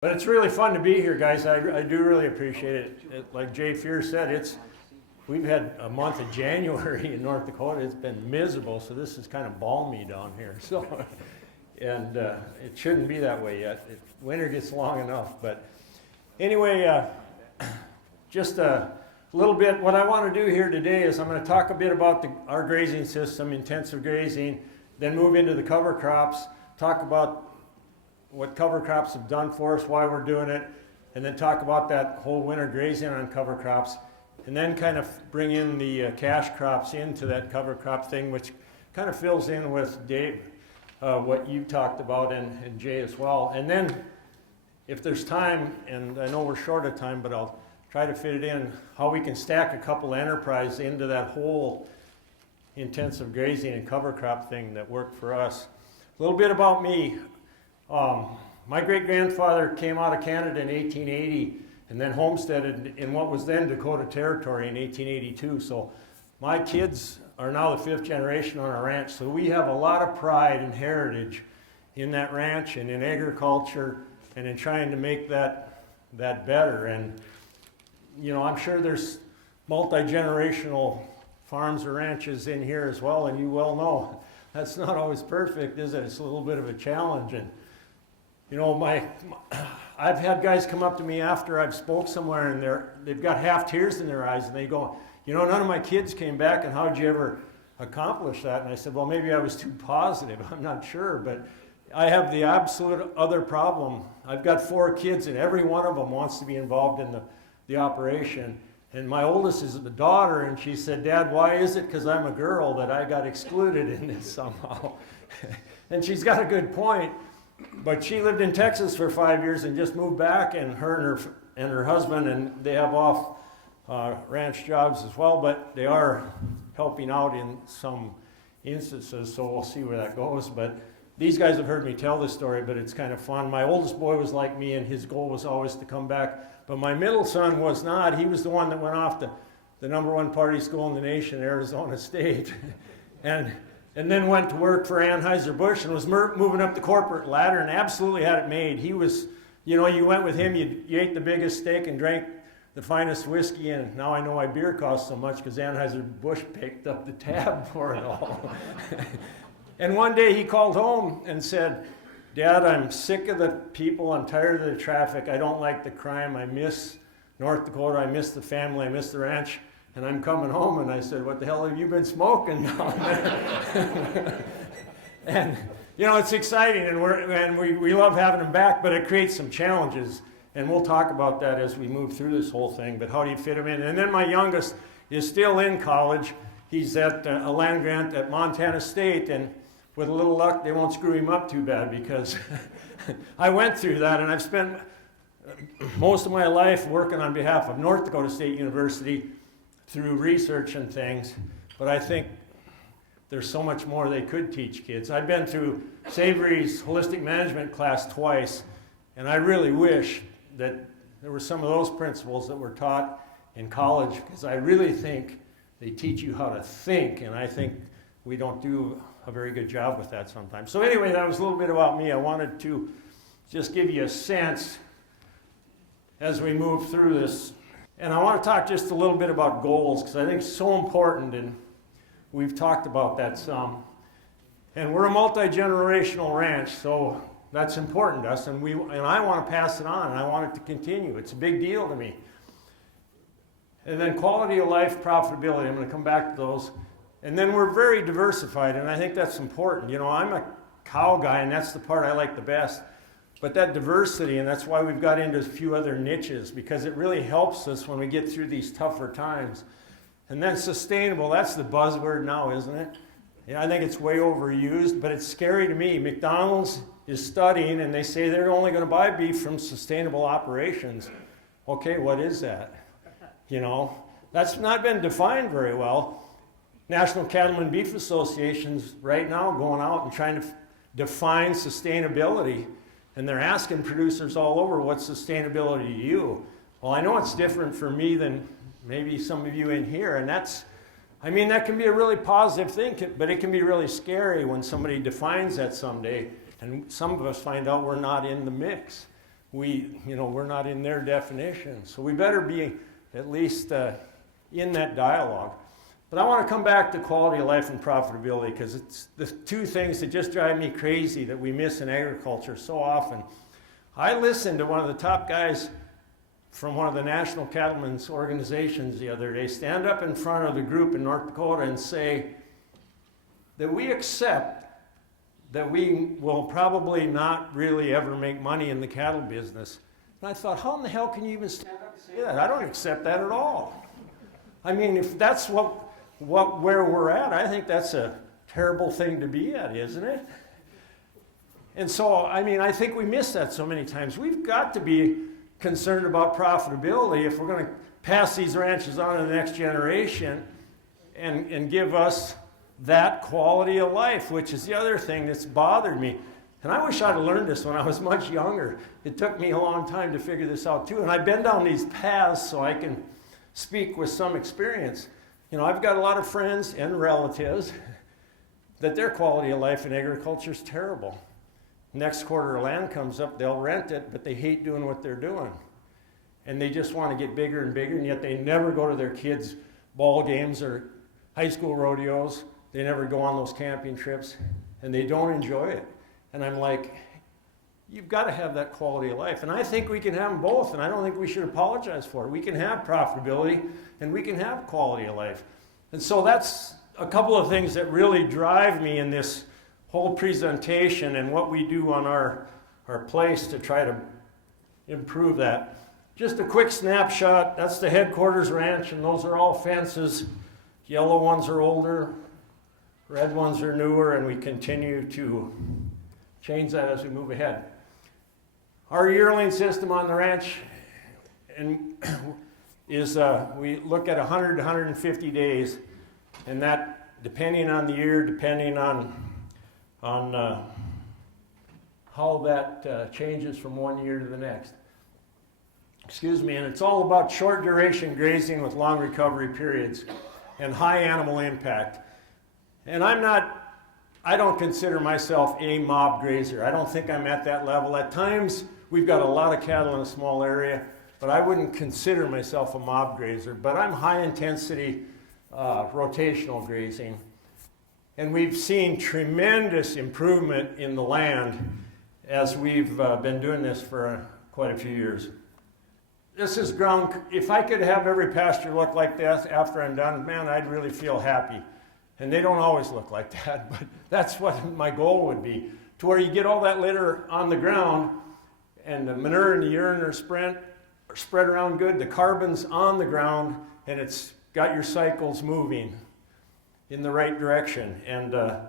But it's really fun to be here, guys. I do really appreciate it. Like Jay Fear said, we've had a month of January in North Dakota. It's been miserable, so this is kind of balmy down here. So, and it shouldn't be that way yet. Winter gets long enough. But anyway, just a little bit. What I want to do here today is I'm going to talk a bit about our grazing system, intensive grazing, then move into the cover crops, talk about what cover crops have done for us, why we're doing it, and then talk about that whole winter grazing on cover crops, and then kind of bring in the cash crops into that cover crop thing, which kind of fills in with Dave, what you talked about, and Jay as well. And then, if there's time, and I know we're short of time, but I'll try to fit it in, how we can stack a couple enterprise into that whole intensive grazing and cover crop thing that worked for us. A little bit about me. My great-grandfather came out of Canada in 1880 and then homesteaded in what was then Dakota Territory in 1882. So my kids are now the fifth generation on our ranch. So we have a lot of pride and heritage in that ranch and in agriculture and in trying to make that better. And, you know, I'm sure there's multi-generational farms or ranches in here as well, and you well know that's not always perfect, is it? It's a little bit of a challenge. And you know, I've had guys come up to me after I've spoke somewhere, and they've got half tears in their eyes, and they go, you know, none of my kids came back, and how did you ever accomplish that? And I said, well, maybe I was too positive. I'm not sure, but I have the absolute other problem. I've got 4 kids, and every one of them wants to be involved in the operation. And my oldest is the daughter, and she said, Dad, why is it because I'm a girl that I got excluded in this somehow? And she's got a good point. But she lived in Texas for 5 years and just moved back, and her husband, and they have off ranch jobs as well, but they are helping out in some instances, so we'll see where that goes. But these guys have heard me tell this story, but it's kind of fun. My oldest boy was like me, and his goal was always to come back, but my middle son was not. He was the one that went off to the #1 party school in the nation, Arizona State, and then went to work for Anheuser-Busch and was moving up the corporate ladder and absolutely had it made. He was, you know, you went with him, you ate the biggest steak and drank the finest whiskey, and now I know why beer costs so much, because Anheuser-Busch picked up the tab for it all. And one day he called home and said, Dad, I'm sick of the people, I'm tired of the traffic, I don't like the crime, I miss North Dakota, I miss the family, I miss the ranch. And I'm coming home, and I said, what the hell have you been smoking down there? And, you know, it's exciting, and we love having him back, but it creates some challenges. And we'll talk about that as we move through this whole thing, but how do you fit him in? And then my youngest is still in college. He's at a land grant at Montana State, and with a little luck, they won't screw him up too bad, because I went through that, and I've spent most of my life working on behalf of North Dakota State University through research and things, but I think there's so much more they could teach kids. I've been through Savory's holistic management class twice, and I really wish that there were some of those principles that were taught in college, because I really think they teach you how to think, and I think we don't do a very good job with that sometimes. So anyway, that was a little bit about me. I wanted to just give you a sense as we move through this. And I want to talk just a little bit about goals, because I think it's so important, and we've talked about that some. And we're a multi-generational ranch, so that's important to us, and I want to pass it on, and I want it to continue. It's a big deal to me. And then quality of life, profitability, I'm going to come back to those. And then we're very diversified, and I think that's important. You know, I'm a cow guy, and that's the part I like the best. But that diversity, and that's why we've got into a few other niches, because it really helps us when we get through these tougher times. And then sustainable, that's the buzzword now, isn't it? Yeah, I think it's way overused, but it's scary to me. McDonald's is studying, and they say they're only going to buy beef from sustainable operations. Okay, what is that? You know, that's not been defined very well. National Cattlemen Beef Association's right now going out and trying to define sustainability. And they're asking producers all over, what's sustainability to you? Well, I know it's different for me than maybe some of you in here, and that can be a really positive thing, but it can be really scary when somebody defines that someday, and some of us find out we're not in the mix. we're not in their definition. So we better be at least in that dialogue. But I want to come back to quality of life and profitability, because it's the two things that just drive me crazy that we miss in agriculture so often. I listened to one of the top guys from one of the national cattlemen's organizations the other day stand up in front of the group in North Dakota and say that we accept that we will probably not really ever make money in the cattle business. And I thought, how in the hell can you even stand up and say that? I don't accept that at all. I mean, if that's where we're at, I think that's a terrible thing to be at, isn't it? And so, I mean, I think we miss that so many times. We've got to be concerned about profitability if we're going to pass these ranches on to the next generation and give us that quality of life, which is the other thing that's bothered me. And I wish I'd have learned this when I was much younger. It took me a long time to figure this out too. And I've been down these paths so I can speak with some experience. I've got a lot of friends and relatives that their quality of life in agriculture is terrible. Next quarter of land comes up, they'll rent it, but they hate doing what they're doing. And they just want to get bigger and bigger, and yet they never go to their kids' ball games or high school rodeos. They never go on those camping trips, and they don't enjoy it. And I'm like, you've got to have that quality of life. And I think we can have them both, and I don't think we should apologize for it. We can have profitability, and we can have quality of life. And so that's a couple of things that really drive me in this whole presentation and what we do on our place to try to improve that. Just a quick snapshot. That's the headquarters ranch, and those are all fences. Yellow ones are older, red ones are newer, and we continue to change that as we move ahead. Our yearling system on the ranch is we look at 100 to 150 days, and that, depending on the year, depending on how that changes from one year to the next. Excuse me, and it's all about short duration grazing with long recovery periods and high animal impact. And I don't consider myself a mob grazer. I don't think I'm at that level. At times, we've got a lot of cattle in a small area, but I wouldn't consider myself a mob grazer. But I'm high intensity rotational grazing. And we've seen tremendous improvement in the land as we've been doing this for quite a few years. This is ground. If I could have every pasture look like this after I'm done, man, I'd really feel happy. And they don't always look like that, but that's what my goal would be, to where you get all that litter on the ground and the manure and the urine are spread around good, the carbon's on the ground, and it's got your cycles moving in the right direction. And a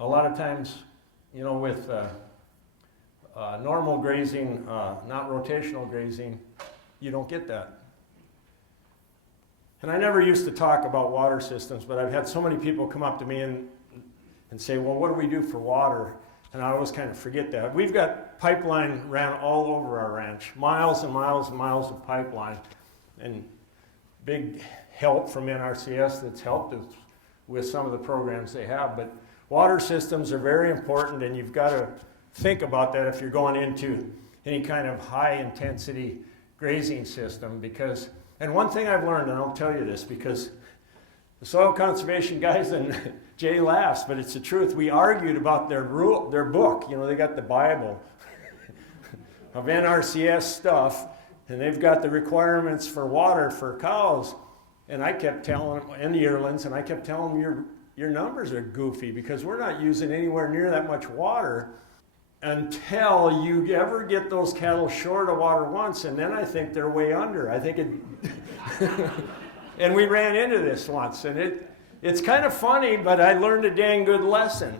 lot of times, with normal grazing, not rotational grazing, you don't get that. And I never used to talk about water systems, but I've had so many people come up to me and say, well, what do we do for water? And I always kind of forget that. We've got pipeline ran all over our ranch, miles and miles and miles of pipeline, and big help from NRCS that's helped us with some of the programs they have. But water systems are very important, and you've got to think about that if you're going into any kind of high intensity grazing system, because, and one thing I've learned, and I'll tell you this because the soil conservation guys, and Jay laughs, but it's the truth, we argued about their book. They got the Bible of NRCS stuff, and they've got the requirements for water for cows. And I kept telling them, and the yearlings, and I kept telling them, your numbers are goofy because we're not using anywhere near that much water until you ever get those cattle short of water once, and then I think they're way under. I think it, and we ran into this once, and it's kind of funny, but I learned a dang good lesson.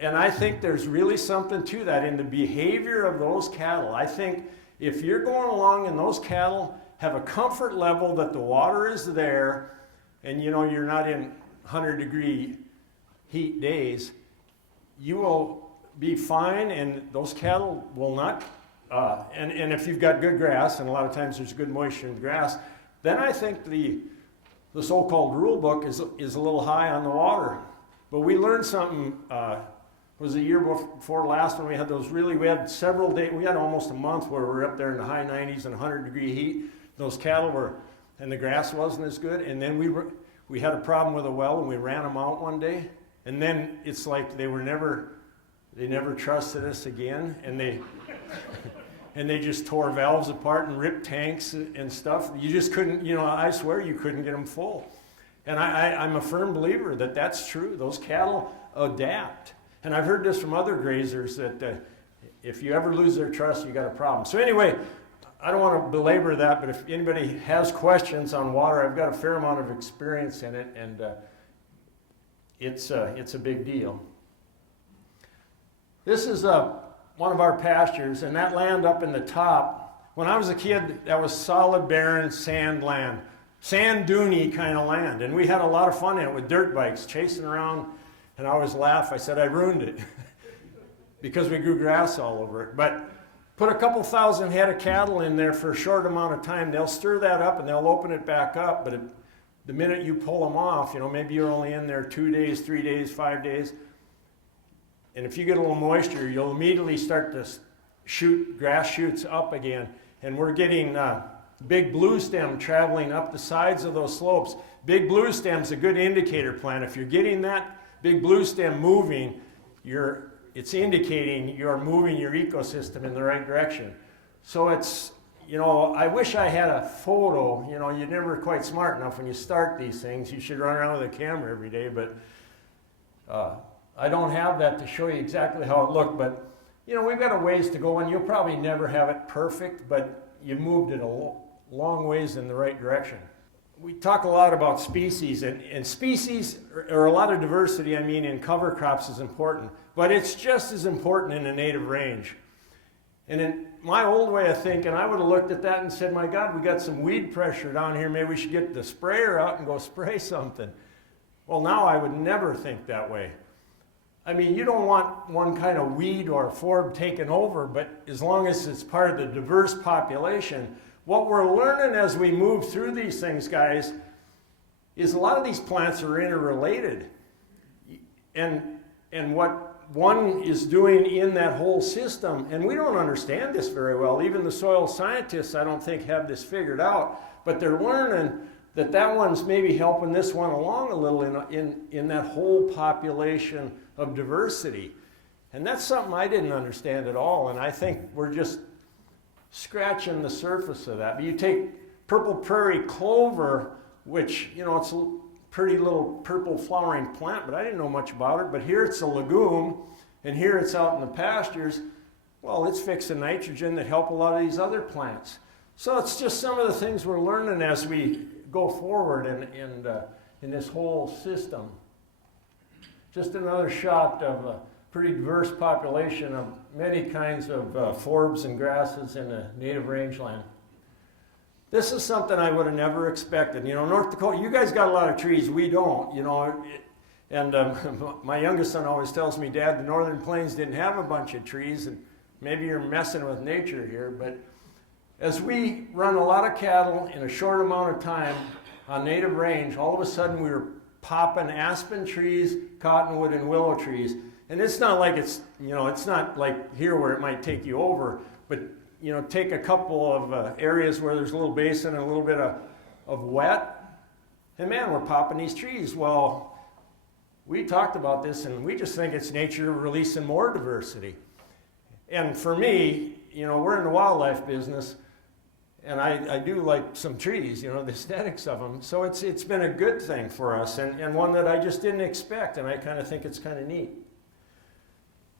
And I think there's really something to that in the behavior of those cattle. I think if you're going along and those cattle have a comfort level that the water is there, and you're not in 100-degree heat days, you will be fine, and those cattle will not, and if you've got good grass, and a lot of times there's good moisture in the grass, then I think the so-called rule book is a little high on the water. But we learned something was the year before last when we had we had several days, we had almost a month where we were up there in the high 90s and 100-degree heat. Those cattle were, and the grass wasn't as good. And then we had a problem with a well and we ran them out one day. And then it's like they never trusted us again. And they just tore valves apart and ripped tanks and stuff. You just couldn't, I swear you couldn't get them full. And I'm a firm believer that that's true. Those cattle adapt. And I've heard this from other grazers that if you ever lose their trust, you got a problem. So anyway, I don't want to belabor that, but if anybody has questions on water, I've got a fair amount of experience in it, and it's a big deal. This is one of our pastures, and that land up in the top, when I was a kid, that was solid, barren sand land. Sand duney kind of land, and we had a lot of fun in it with dirt bikes, chasing around, and I always laugh. I said I ruined it because we grew grass all over it. But put a couple thousand head of cattle in there for a short amount of time. They'll stir that up and they'll open it back up, but the minute you pull them off, maybe you're only in there 2 days, 3 days, 5 days, and if you get a little moisture, you'll immediately start to shoot grass shoots up again, and we're getting big blue stem traveling up the sides of those slopes. Big blue stem's a good indicator plant. If you're getting that big blue stem moving, it's indicating you're moving your ecosystem in the right direction. So it's, I wish I had a photo. You're never quite smart enough when you start these things. You should run around with a camera every day, but I don't have that to show you exactly how it looked. But, we've got a ways to go, and you'll probably never have it perfect, but you moved it a long ways in the right direction. We talk a lot about species, and species, or a lot of diversity, in cover crops is important, but it's just as important in a native range. And in my old way of thinking, I would have looked at that and said, my God, we got some weed pressure down here, maybe we should get the sprayer out and go spray something. Well, now I would never think that way. You don't want one kind of weed or forb taken over, but as long as it's part of the diverse population, what we're learning as we move through these things, guys, is a lot of these plants are interrelated. And what one is doing in that whole system, and we don't understand this very well. Even the soil scientists, I don't think, have this figured out, but they're learning that one's maybe helping this one along a little in that whole population of diversity. And that's something I didn't understand at all, and I think we're just scratching the surface of that. But you take purple prairie clover, which, it's a pretty little purple flowering plant, but I didn't know much about it. But here it's a legume, and here it's out in the pastures. Well, it's fixing nitrogen that help a lot of these other plants. So it's just some of the things we're learning as we go forward in this whole system. Just another shot of a pretty diverse population of many kinds of forbs and grasses in the native rangeland. This is something I would have never expected. North Dakota, you guys got a lot of trees. We don't, And my youngest son always tells me, Dad, the Northern Plains didn't have a bunch of trees, and maybe you're messing with nature here. But as we run a lot of cattle in a short amount of time on native range, all of a sudden we were popping aspen trees, cottonwood, and willow trees. And it's not like it's not like here where it might take you over, but take a couple of areas where there's a little basin and a little bit of wet, and man, we're popping these trees. Well, we talked about this, and we just think it's nature releasing more diversity. And for me, we're in the wildlife business, and I do like some trees, the aesthetics of them. So it's been a good thing for us, and one that I just didn't expect, and I kind of think it's kind of neat.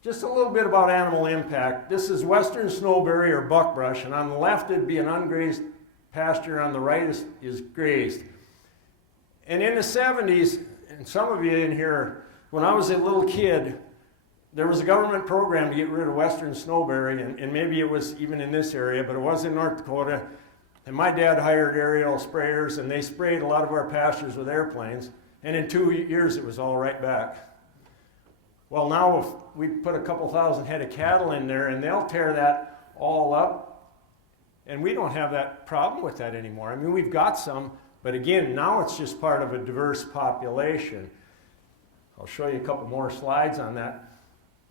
Just a little bit about animal impact. This is western snowberry or buckbrush, and on the left it'd be an ungrazed pasture, on the right is grazed. And in the 70s, and some of you in here, when I was a little kid, there was a government program to get rid of western snowberry, and maybe it was even in this area, but it was in North Dakota. And my dad hired aerial sprayers, and they sprayed a lot of our pastures with airplanes, and in 2 years it was all right back. Well, now if we put a couple thousand head of cattle in there, and they'll tear that all up, and we don't have that problem with that anymore. We've got some, but again, now it's just part of a diverse population. I'll show you a couple more slides on that.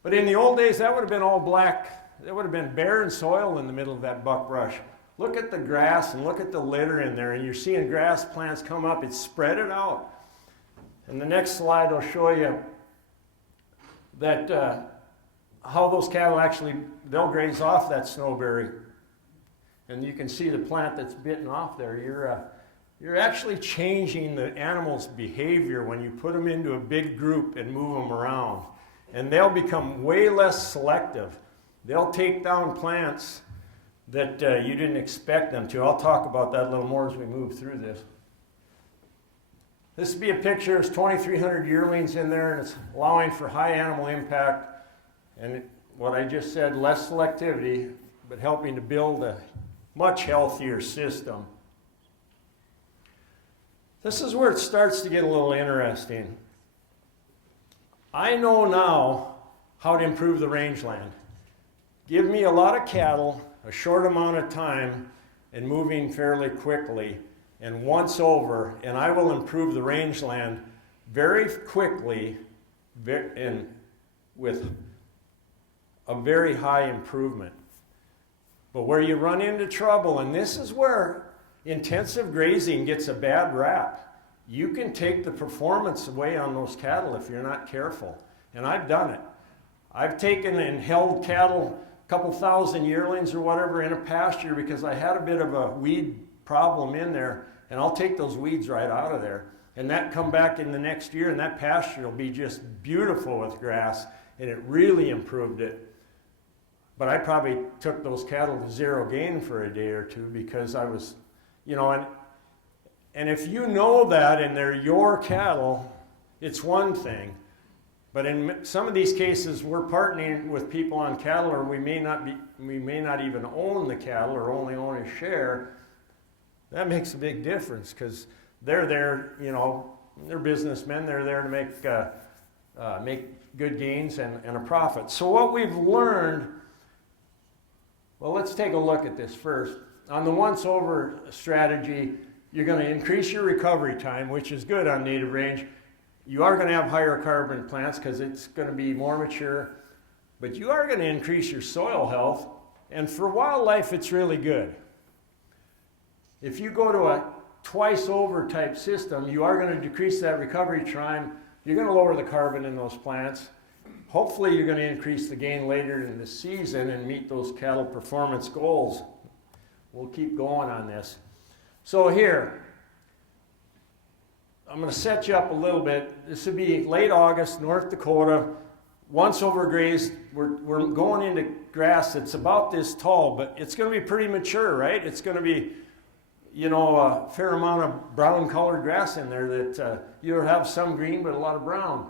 But in the old days, that would have been all black. That would have been barren soil in the middle of that buckbrush. Look at the grass and look at the litter in there, and you're seeing grass plants come up. It's spread it out. And the next slide will show you that how those cattle actually, they'll graze off that snowberry. And you can see the plant that's bitten off there. You're actually changing the animal's behavior when you put them into a big group and move them around. And they'll become way less selective. They'll take down plants that you didn't expect them to. I'll talk about that a little more as we move through this. This would be a picture. There's 2,300 yearlings in there, and it's allowing for high animal impact. And what I just said, less selectivity, but helping to build a much healthier system. This is where it starts to get a little interesting. I know now how to improve the rangeland. Give me a lot of cattle, a short amount of time, and moving fairly quickly, and once over, and I will improve the rangeland very quickly and with a very high improvement. But where you run into trouble, and this is where intensive grazing gets a bad rap. You can take the performance away on those cattle if you're not careful. And I've done it. I've taken and held cattle, a couple thousand yearlings or whatever, in a pasture because I had a bit of a weed problem in there, and I'll take those weeds right out of there. And that come back in the next year, and that pasture will be just beautiful with grass, and it really improved it. But I probably took those cattle to zero gain for a day or two because I was, and if you know that and they're your cattle, it's one thing. But in some of these cases, we're partnering with people on cattle, or we may not even own the cattle or only own a share. That makes a big difference because they're there, they're businessmen. They're there to make good gains and a profit. So what we've learned, well, let's take a look at this first. On the once over strategy, you're going to increase your recovery time, which is good on native range. You are going to have higher carbon plants because it's going to be more mature, but you are going to increase your soil health, and for wildlife, it's really good. If you go to a twice over type system, you are going to decrease that recovery time. You're going to lower the carbon in those plants. Hopefully, you're going to increase the gain later in the season and meet those cattle performance goals. We'll keep going on this. So here, I'm going to set you up a little bit. This would be late August, North Dakota, once over grazed. We're going into grass that's about this tall, but it's going to be pretty mature, right? It's going to be, a fair amount of brown colored grass in there that you'll have some green, but a lot of brown.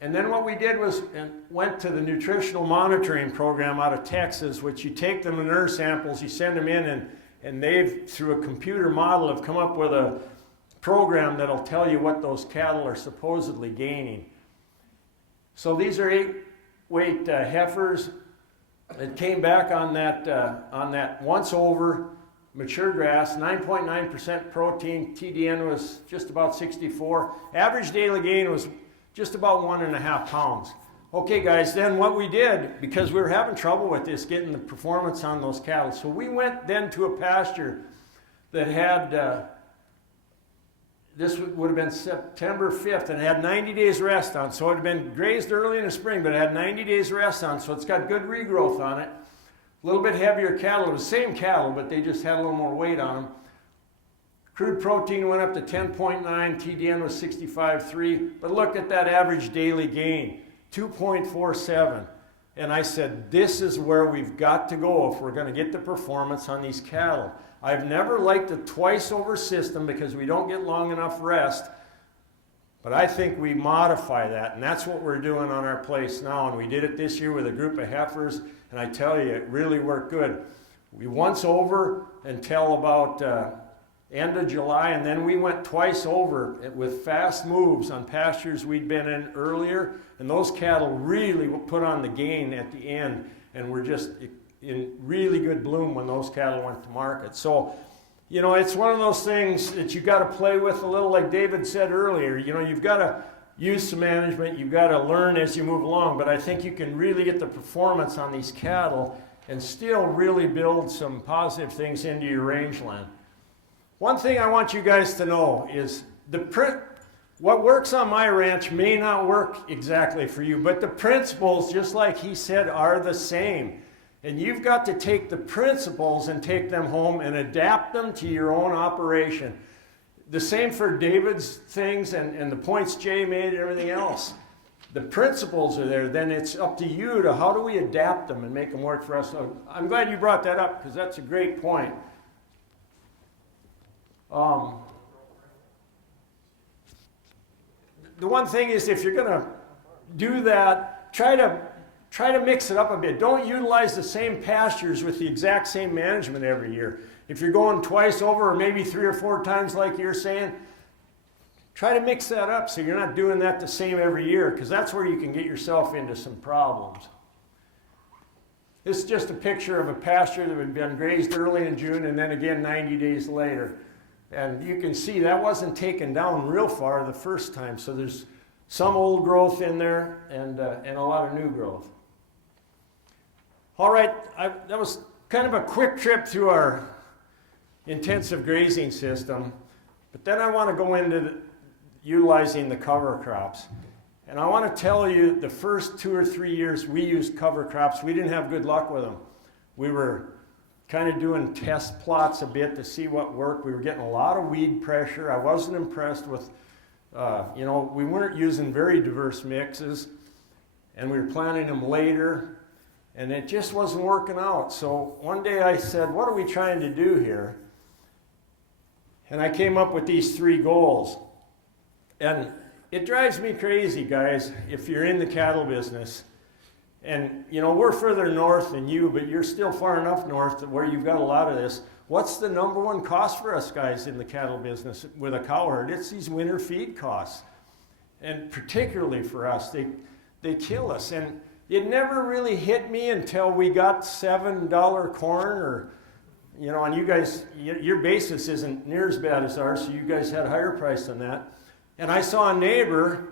And then what we did was went to the Nutritional monitoring program out of Texas, which you take the manure samples, you send them in, and they've, through a computer model, have come up with a program that'll tell you what those cattle are supposedly gaining. So these are 8-weight heifers that came back on that once over mature grass, 9.9% protein. TDN was just about 64. Average daily gain was just about 1.5 pounds. Okay, guys, then what we did, because we were having trouble with this, getting the performance on those cattle, so we went then to a pasture that had, this would have been September 5th, and it had 90 days rest on, so it had been grazed early in the spring, but it had 90 days rest on, so it's got good regrowth on it. A little bit heavier cattle. It was the same cattle, but they just had a little more weight on them. Crude protein went up to 10.9, TDN was 65.3, but look at that average daily gain, 2.47. And I said, this is where we've got to go if we're going to get the performance on these cattle. I've never liked a twice over system because we don't get long enough rest, but I think we modify that, and that's what we're doing on our place now, and we did it this year with a group of heifers, and I tell you, it really worked good. We once over until about end of July, and then we went twice over with fast moves on pastures we'd been in earlier, and those cattle really put on the gain at the end, and were just in really good bloom when those cattle went to market. So, it's one of those things that you got to play with a little, like David said earlier. You've got to use some management. You've got to learn as you move along. But I think you can really get the performance on these cattle and still really build some positive things into your rangeland. One thing I want you guys to know is what works on my ranch may not work exactly for you, but the principles, just like he said, are the same. And you've got to take the principles and take them home and adapt them to your own operation. The same for David's things and the points Jay made and everything else. The principles are there. Then it's up to you to how do we adapt them and make them work for us. So I'm glad you brought that up because that's a great point. The one thing is if you're going to do that, try to mix it up a bit. Don't utilize the same pastures with the exact same management every year. If you're going twice over or maybe 3 or 4 times like you're saying, try to mix that up so you're not doing that the same every year because that's where you can get yourself into some problems. This is just a picture of a pasture that had been grazed early in June and then again 90 days later. And you can see that wasn't taken down real far the first time. So there's some old growth in there and a lot of new growth. All right, that was kind of a quick trip through our intensive grazing system. But then I want to go into utilizing the cover crops. And I want to tell you the first 2 or 3 years we used cover crops, we didn't have good luck with them. We were kind of doing test plots a bit to see what worked. We were getting a lot of weed pressure. I wasn't impressed with, we weren't using very diverse mixes and we were planting them later and it just wasn't working out. So one day I said, what are we trying to do here? And I came up with these 3 goals. And it drives me crazy, guys, if you're in the cattle business. And, we're further north than you, but you're still far enough north to where you've got a lot of this. What's the number one cost for us guys in the cattle business with a cow herd? It's these winter feed costs. And particularly for us, they kill us. And it never really hit me until we got $7 corn or, and you guys, your basis isn't near as bad as ours, so you guys had a higher price than that. And I saw a neighbor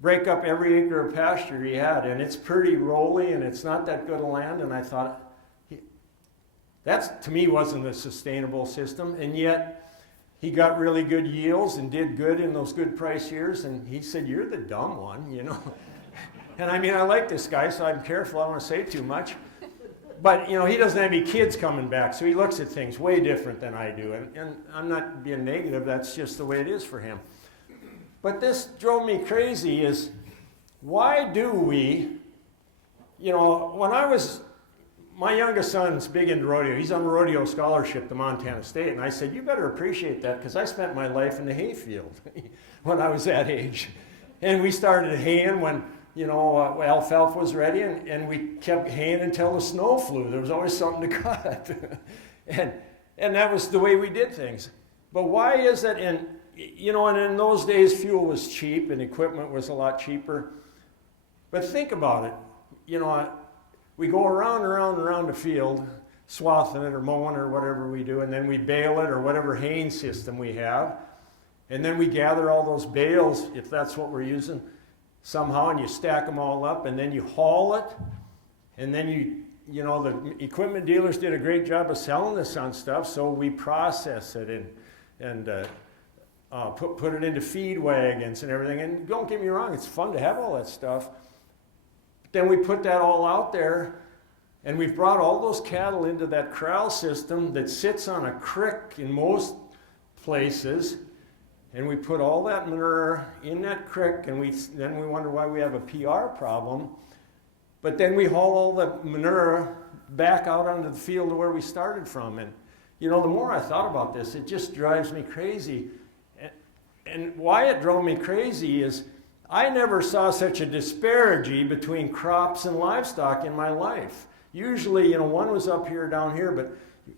break up every acre of pasture he had, and it's pretty rolly and it's not that good a land, and I thought, that to me wasn't a sustainable system, and yet he got really good yields and did good in those good price years, and he said, you're the dumb one, And I like this guy, so I'm careful, I don't want to say too much. But, he doesn't have any kids coming back, so he looks at things way different than I do, and I'm not being negative, that's just the way it is for him. But this drove me crazy is, why do we, my youngest son's big into rodeo. He's on a rodeo scholarship to Montana State. And I said, you better appreciate that because I spent my life in the hayfield when I was that age. And we started haying when, alfalfa was ready and we kept haying until the snow flew. There was always something to cut. and that was the way we did things. But why is it and in those days, fuel was cheap and equipment was a lot cheaper. But think about it. We go around the field, swathing it or mowing or whatever we do, and then we bale it or whatever haying system we have. And then we gather all those bales, if that's what we're using, somehow, and you stack them all up, and then you haul it. And then the equipment dealers did a great job of selling this on stuff, so we process it and put it into feed wagons and everything. And don't get me wrong, it's fun to have all that stuff. But then we put that all out there, and we've brought all those cattle into that corral system that sits on a crick in most places. And we put all that manure in that crick, and then we wonder why we have a PR problem. But then we haul all the manure back out onto the field to where we started from. And, the more I thought about this, it just drives me crazy. And why it drove me crazy is I never saw such a disparity between crops and livestock in my life. Usually, one was up here, down here, but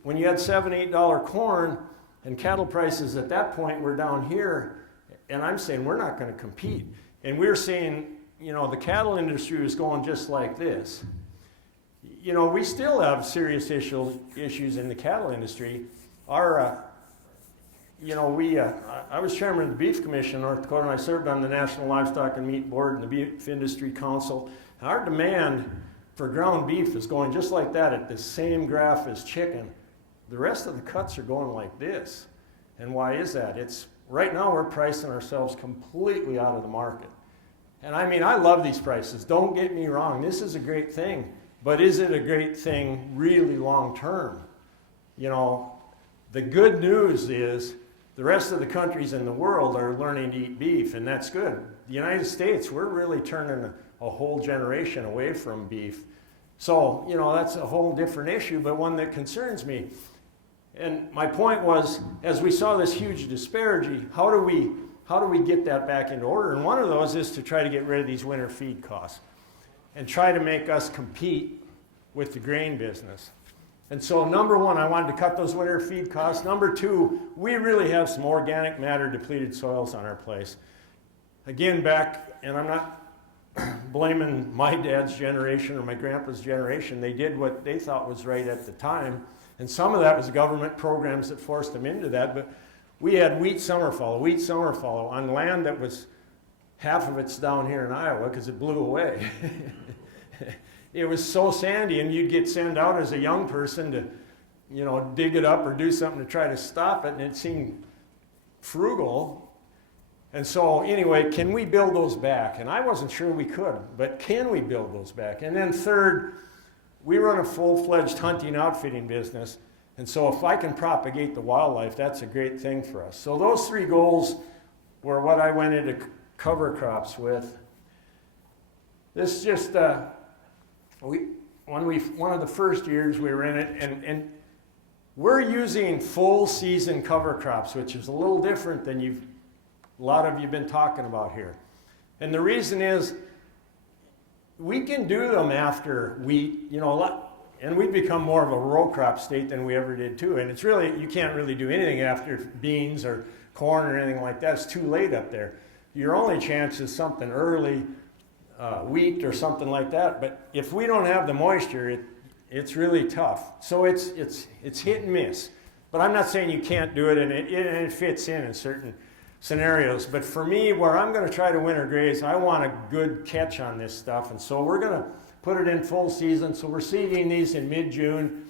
when you had $7, $8 corn and cattle prices at that point were down here, and I'm saying we're not going to compete. And we're saying, the cattle industry is going just like this. We still have serious issues in the cattle industry. I was chairman of the Beef Commission in North Dakota, and I served on the National Livestock and Meat Board and the Beef Industry Council. Our demand for ground beef is going just like that at the same graph as chicken. The rest of the cuts are going like this. And why is that? Right now we're pricing ourselves completely out of the market. And I mean, I love these prices. Don't get me wrong. This is a great thing. But is it a great thing really long term? The good news is the rest of the countries in the world are learning to eat beef, and that's good. The United States, we're really turning a whole generation away from beef. So, that's a whole different issue, but one that concerns me. And my point was, as we saw this huge disparity, how do we get that back into order? And one of those is to try to get rid of these winter feed costs and try to make us compete with the grain business. And so number one, I wanted to cut those winter feed costs. Number two, we really have some organic matter depleted soils on our place. Again, and I'm not blaming my dad's generation or my grandpa's generation. They did what they thought was right at the time. And some of that was government programs that forced them into that. But we had wheat summer fallow on land that was, half of it's down here in Iowa because it blew away. It was so sandy, and you'd get sent out as a young person to, dig it up or do something to try to stop it, and it seemed frugal. And so anyway, can we build those back? And I wasn't sure we could, but can we build those back? And then third, we run a full-fledged hunting outfitting business, and so if I can propagate the wildlife, that's a great thing for us. So those three goals were what I went into cover crops with. This just, one of the first years we were in it, and we're using full season cover crops, which is a little different than a lot of you have been talking about here. And the reason is, we can do them after wheat, and we've become more of a row crop state than we ever did too. And it's really, you can't really do anything after beans or corn or anything like that. It's too late up there. Your only chance is something early, wheat or something like that. But if we don't have the moisture, it's really tough. So it's hit and miss. But I'm not saying you can't do it, and it fits in certain scenarios. But for me, where I'm going to try to winter graze, I want a good catch on this stuff. And so we're going to put it in full season. So we're seeding these in mid-June.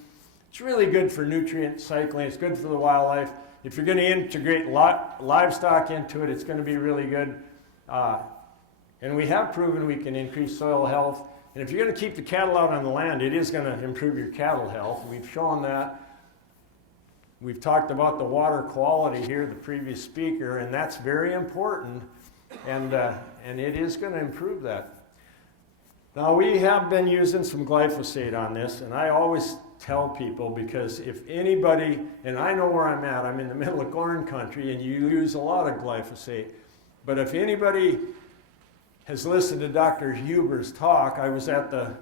It's really good for nutrient cycling. It's good for the wildlife. If you're going to integrate livestock into it, it's going to be really good. And we have proven we can increase soil health. And if you're going to keep the cattle out on the land, it is going to improve your cattle health. We've shown that. We've talked about the water quality here, the previous speaker, and that's very important. And it is going to improve that. Now, we have been using some glyphosate on this, and I always tell people, because if anybody, and I know where I'm at, I'm in the middle of corn country, and you use a lot of glyphosate. But if anybody has listened to Dr. Huber's talk, I was at the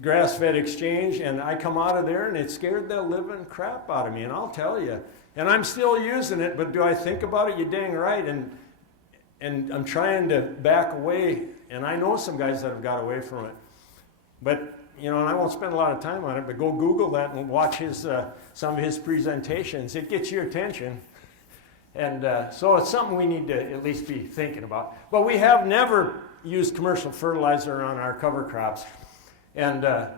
grass-fed exchange, and I come out of there, and it scared the living crap out of me, and I'll tell you. And I'm still using it, but do I think about it? You dang right, and I'm trying to back away, and I know some guys that have got away from it. But, and I won't spend a lot of time on it, but go Google that and watch some of his presentations. It gets your attention. And so it's something we need to at least be thinking about. But we have never used commercial fertilizer on our cover crops. And, I'm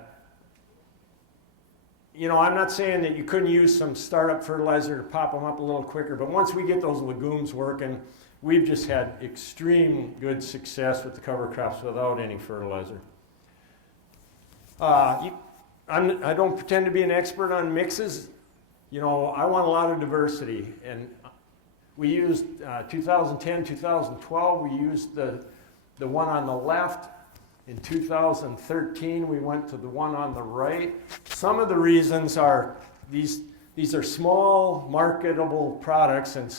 not saying that you couldn't use some startup fertilizer to pop them up a little quicker, but once we get those legumes working, we've just had extreme good success with the cover crops without any fertilizer. I don't pretend to be an expert on mixes. I want a lot of diversity. And we used 2010, 2012, we used the one on the left. In 2013, we went to the one on the right. Some of the reasons are these are small, marketable products, and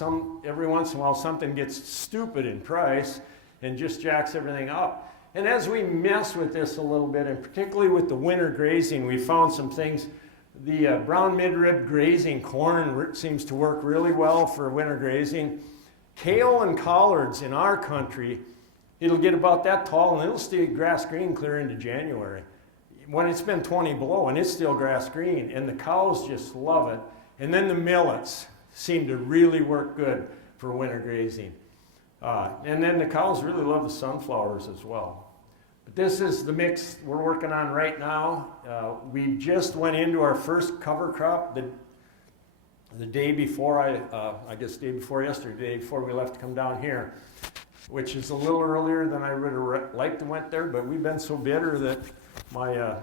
every once in a while something gets stupid in price and just jacks everything up. And as we mess with this a little bit, and particularly with the winter grazing, we found some things. The brown midrib grazing corn seems to work really well for winter grazing. Kale and collards in our country, it'll get about that tall and it'll stay grass green clear into January. When it's been 20 below and it's still grass green, and the cows just love it. And then the millets, seem to really work good for winter grazing. And then the cows really love the sunflowers as well. But this is the mix we're working on right now. We just went into our first cover crop the day before, I guess day before yesterday, before we left to come down here, which is a little earlier than I would have liked to went there, but we've been so bitter that my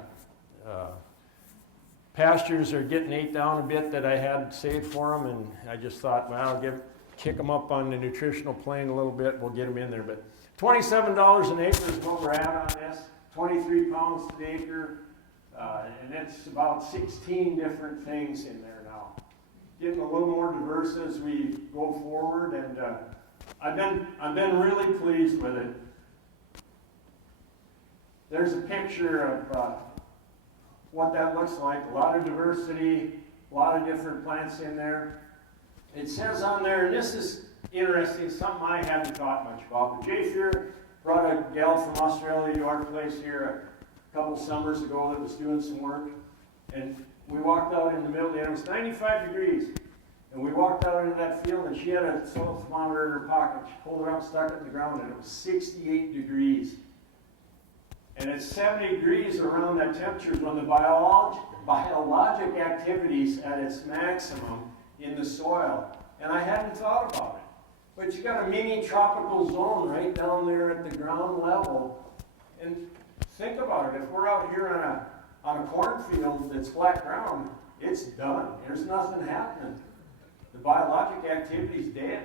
pastures are getting ate down a bit that I had saved for them, and I just thought, well, I'll kick them up on the nutritional plane a little bit, we'll get them in there. But $27 an acre is what we're at on this, 23 pounds to the acre, and it's about 16 different things in there now. Getting a little more diverse as we go forward, and I've been really pleased with it. There's a picture of what that looks like. A lot of diversity, a lot of different plants in there. It says on there, and this is interesting, something I haven't thought much about, but Jay Fear brought a gal from Australia to our place here a couple summers ago that was doing some work, and we walked out in the middle, and it was 95 degrees, and we walked out into that field, and she had a soil thermometer in her pocket. She pulled it out, stuck it in the ground, and it was 68 degrees. And it's 70 degrees around that temperature when the biologic activity's at its maximum in the soil. And I hadn't thought about it. But you got a mini tropical zone right down there at the ground level. And think about it, if we're out here on a cornfield that's flat ground, it's done. There's nothing happening. The biologic activity's dead.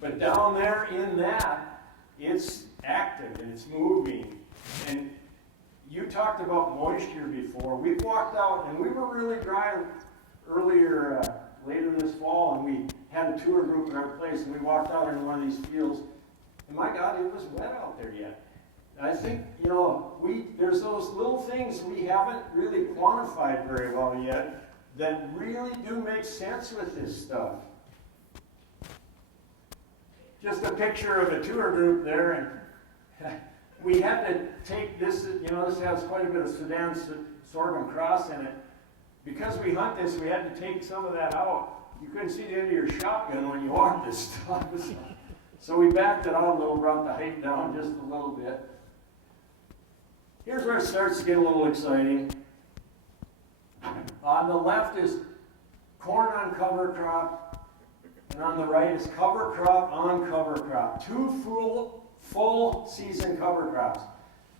But down there in that, it's active and it's moving. And you talked about moisture before. We walked out, and we were really dry earlier, later this fall, and we had a tour group at our place, and we walked out into one of these fields, and my God, it was wet out there yet. And I think, there's those little things we haven't really quantified very well yet that really do make sense with this stuff. Just a picture of a tour group there, and we had to take this, this has quite a bit of Sudan sorghum cross in it. Because we hunt this, we had to take some of that out. You couldn't see the end of your shotgun when you walked this stuff. So we backed it out a little, brought the height down just a little bit. Here's where it starts to get a little exciting. On the left is corn on cover crop, and on the right is cover crop on cover crop. Two full season cover crops.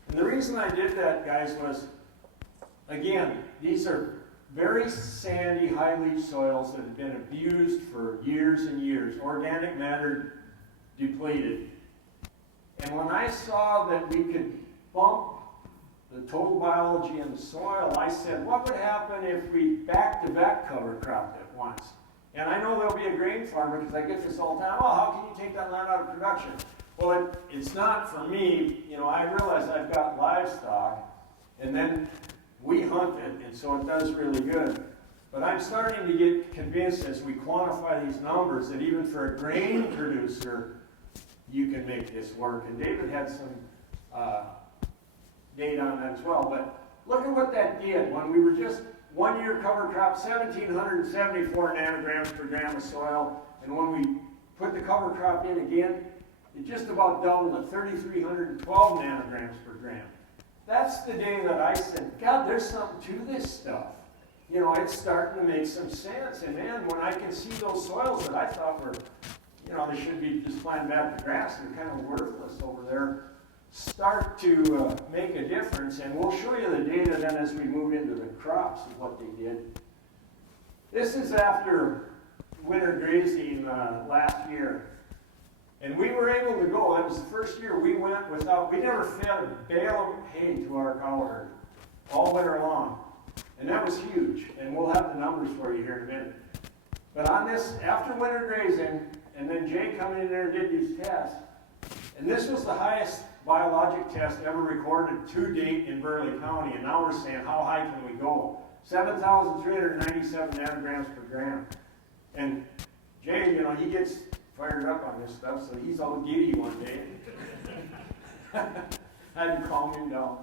And the reason I did that, guys, was, again, these are very sandy, high leach soils that have been abused for years and years, organic matter depleted. And when I saw that we could bump the total biology in the soil, I said, what would happen if we back-to-back cover cropped at once? And I know there'll be a grain farmer, because I get this all the time, how can you take that land out of production? Well, it's not for me. I realize I've got livestock, and then we hunt it, and so it does really good. But I'm starting to get convinced as we quantify these numbers that even for a grain producer, you can make this work. And David had some data on that as well. But look at what that did. When we were just 1 year cover crop, 1,774 nanograms per gram of soil. And when we put the cover crop in again, it just about doubled at 3,312 nanograms per gram. That's the day that I said, God, there's something to this stuff. It's starting to make some sense. And man, when I can see those soils that I thought were, they should be just planted back to grass, they're kind of worthless over there, start to make a difference. And we'll show you the data then as we move into the crops of what they did. This is after winter grazing last year. And we were able to go. That was the first year we went without, we never fed a bale of hay to our cow herd all winter long. And that was huge. And we'll have the numbers for you here in a minute. But on this, after winter grazing, and then Jay coming in there and did these tests, and this was the highest biologic test ever recorded to date in Burley County. And now we're saying, how high can we go? 7,397 nanograms per gram. And Jay, he gets fired up on this stuff, so he's all giddy one day. I had to calm him down.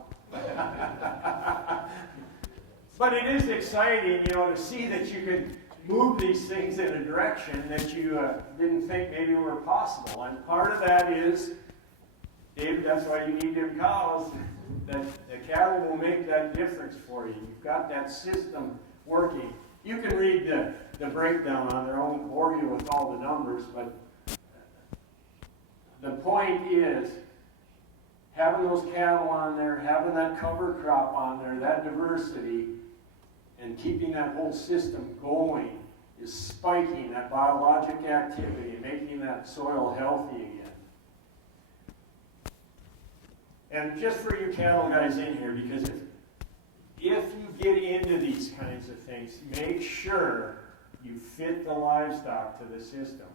But it is exciting, to see that you can move these things in a direction that you didn't think maybe were possible. And part of that is, David, that's why you need them cows. That the cattle will make that difference for you. You've got that system working. You can read the breakdown on there. I won't bore you with all the numbers, but the point is having those cattle on there, having that cover crop on there, that diversity, and keeping that whole system going is spiking that biologic activity and making that soil healthy again. And just for you cattle guys in here, because if you get into these kinds of things, make sure you fit the livestock to the system.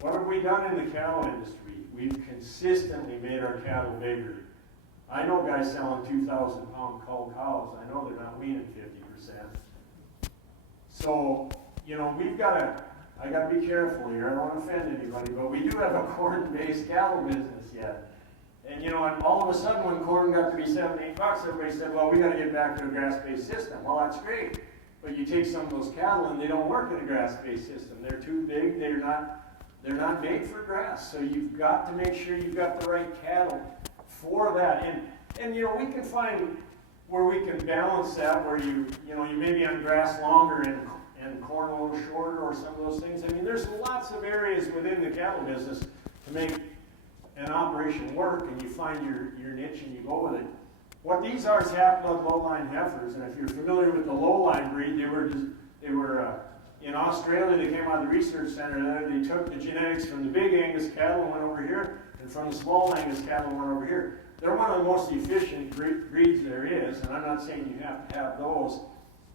What have we done in the cattle industry? We've consistently made our cattle bigger. I know guys selling 2,000-pound cull cows. I know they're not weaning 50%. So, you know, I got to be careful here. I don't want to offend anybody, but we do have a corn-based cattle business yet. And, you know, and all of a sudden when corn got to be $7, $8, everybody said, well, we got to get back to a grass-based system. Well, that's great. But you take some of those cattle and they don't work in a grass-based system. They're too big. They're not made for grass. So you've got to make sure you've got the right cattle for that. And you know, we can find where we can balance that, where you may be on grass longer and corn a little shorter or some of those things. I mean, there's lots of areas within the cattle business to make an operation work, and you find your niche and you go with it. What these are is half-blood low-line heifers, and if you're familiar with the low-line breed, they were in Australia. They came out of the research center there. They took the genetics from the big Angus cattle and went over here, and from the small Angus cattle and went over here. They're one of the most efficient breeds there is, and I'm not saying you have to have those,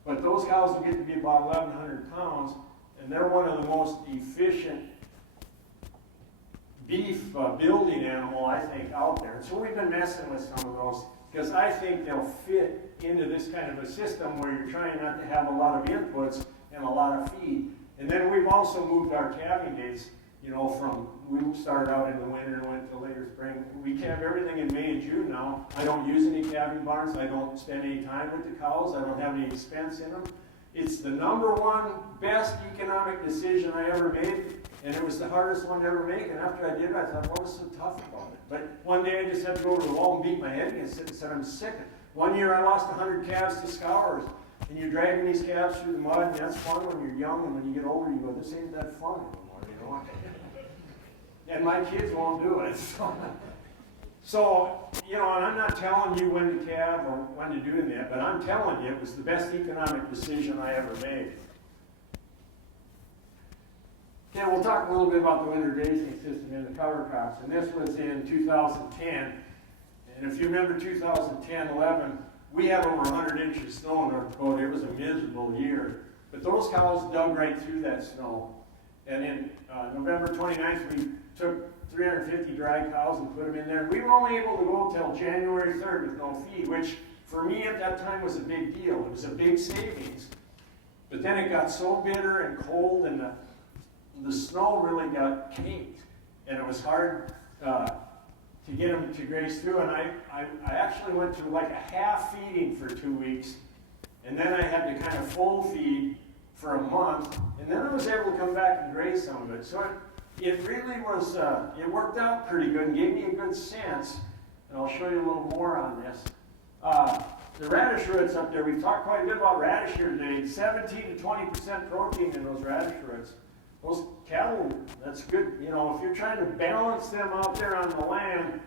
but those cows will get to be about 1,100 pounds, and they're one of the most efficient beef building animal, I think, out there. And so we've been messing with some of those because I think they'll fit into this kind of a system where you're trying not to have a lot of inputs and a lot of feed. And then we've also moved our calving dates, you know, we started out in the winter and went to later spring. We calve everything in May and June now. I don't use any calving barns. I don't spend any time with the cows. I don't have any expense in them. It's the number one best economic decision I ever made. And it was the hardest one to ever make, and after I did it, I thought, what was so tough about it? But one day I just had to go to the wall and beat my head against it and said, I'm sick. One year I lost 100 calves to scours, and you're dragging these calves through the mud, and that's fun when you're young, and when you get older, you go, this ain't that fun anymore, you know? And my kids won't do it. So, you know, and I'm not telling you when to calve or when to do that, but I'm telling you it was the best economic decision I ever made. Okay, we'll talk a little bit about the winter grazing system in the cover crops, and this was in 2010. And if you remember 2010-11, we had over 100 inches of snow in North Dakota. It was a miserable year. But those cows dug right through that snow. And in November 29th, we took 350 dry cows and put them in there. We were only able to go until January 3rd with no feed, which for me at that time was a big deal. It was a big savings. But then it got so bitter and cold, and the snow really got caked, and it was hard to get them to graze through. And I actually went to like a half feeding for 2 weeks, and then I had to kind of full feed for a month, and then I was able to come back and graze some of it. So it really was, it worked out pretty good and gave me a good sense, and I'll show you a little more on this. The radish roots up there, we've talked quite a bit about radish here today. 17 to 20% protein in those radish roots. Those cattle, that's good. You know, if you're trying to balance them out there on the land,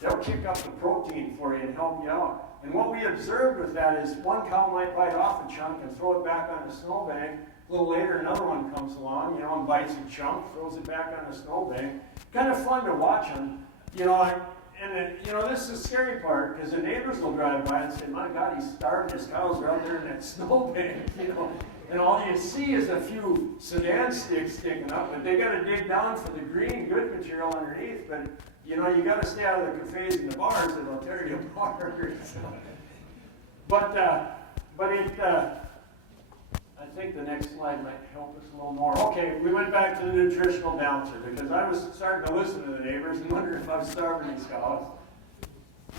they'll kick up the protein for you and help you out. And what we observed with that is one cow might bite off a chunk and throw it back on the snowbank. A little later, another one comes along, you know, and bites a chunk, throws it back on the snowbank. Kind of fun to watch them. You know, this is the scary part, because the neighbors will drive by and say, my God, he's starving his cows are out there in that snowbank, you know. And all you see is a few sedan sticks sticking up, but they got to dig down for the green, good material underneath. But you know, you got to stay out of the cafes and the bars, and they'll tear you apart. But I think the next slide might help us a little more. Okay, we went back to the nutritional bouncer because I was starting to listen to the neighbors and wondering if I was starving these cows.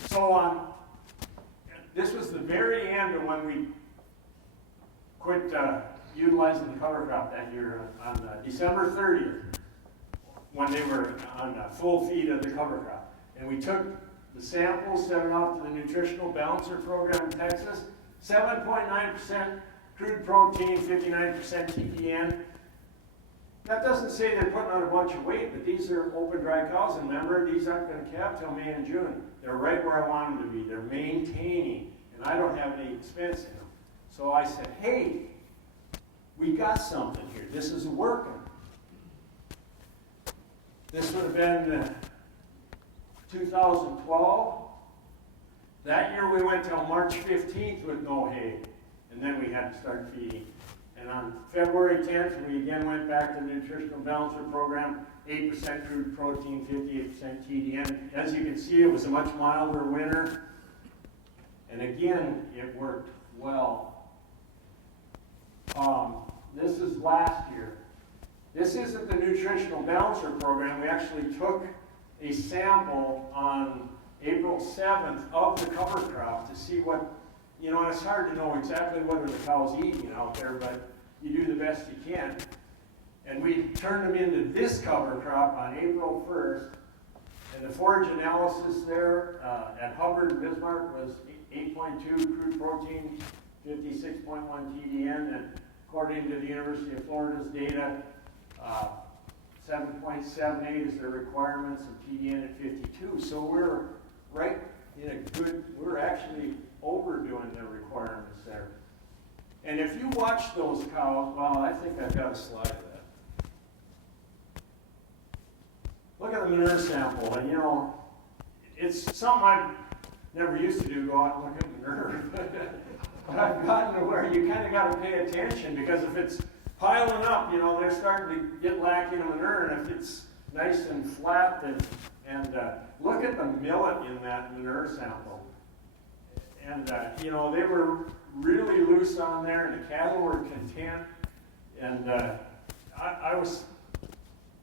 So this was the very end of when we quit utilizing the cover crop that year on December 30th, when they were on full feed of the cover crop. And we took the samples, sent them off to the Nutritional Balancer Program in Texas, 7.9% crude protein, 59% TDN. That doesn't say they're putting on a bunch of weight, but these are open dry cows, and remember, these aren't going to calve till May and June. They're right where I want them to be. They're maintaining, and I don't have any expense in them. So I said, hey, we got something here. This is working. This would have been 2012. That year we went till March 15th with no hay, and then we had to start feeding. And on February 10th, we again went back to the Nutritional Balancer Program, 8% crude protein, 58% TDN. As you can see, it was a much milder winter. And again, it worked well. This is last year. This isn't the Nutritional Balancer Program. We actually took a sample on April 7th of the cover crop to see what, and it's hard to know exactly what are the cows eating out there, but you do the best you can. And we turned them into this cover crop on April 1st. And the forage analysis there at Hubbard and Bismarck was 8.2 crude protein, 56.1 TDN, and according to the University of Florida's data, 7.78 is their requirements, and TDN at 52. So we're right in a good, we're actually overdoing their requirements there. And if you watch those cows, well, I think I've got a slide of that. Look at the manure sample, and it's something I've never used to do, go out and look at manure. But I've gotten to where you kind of got to pay attention, because if it's piling up, they're starting to get lacking in manure, and if it's nice and flat, and look at the millet in that manure sample. And, they were really loose on there, and the cattle were content, and I was